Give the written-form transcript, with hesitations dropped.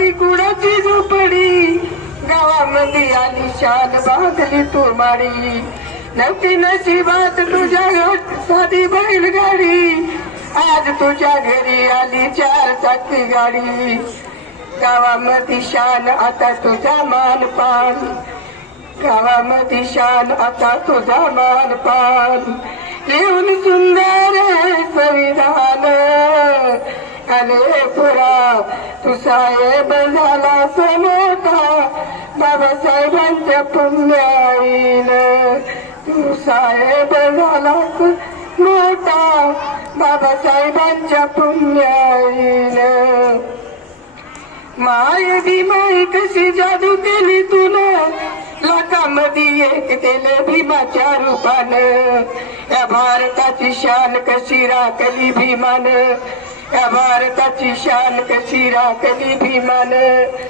माती कुडाची झोपडी, गावामध्ये आली शान बांधली तू माडी. नव्हती नशिबात तुझ्या घरात साधी बैलगाडी, आज तुझ्या घरी आली 4 चाकी गाडी. गावामध्ये शान आता तुझा मान पान, गावामध्ये शान आता तुझा मान पान. लिहून सुंदर संविधान आले पुरा, तू साहेब झाला मोठा बाबासाहेबांच्या पुण्याईनं. तू साहेब झाला मोठा बाबासाहेबांच्या पुण्याईनं. माय भीमाई कशी जादू केली तुनं, लाखामध्ये एक केलं भीमाच्या रूपानं. या भारताची शान कशी राखली भीमानं, या भारताची शान कशी राखली भीमानं.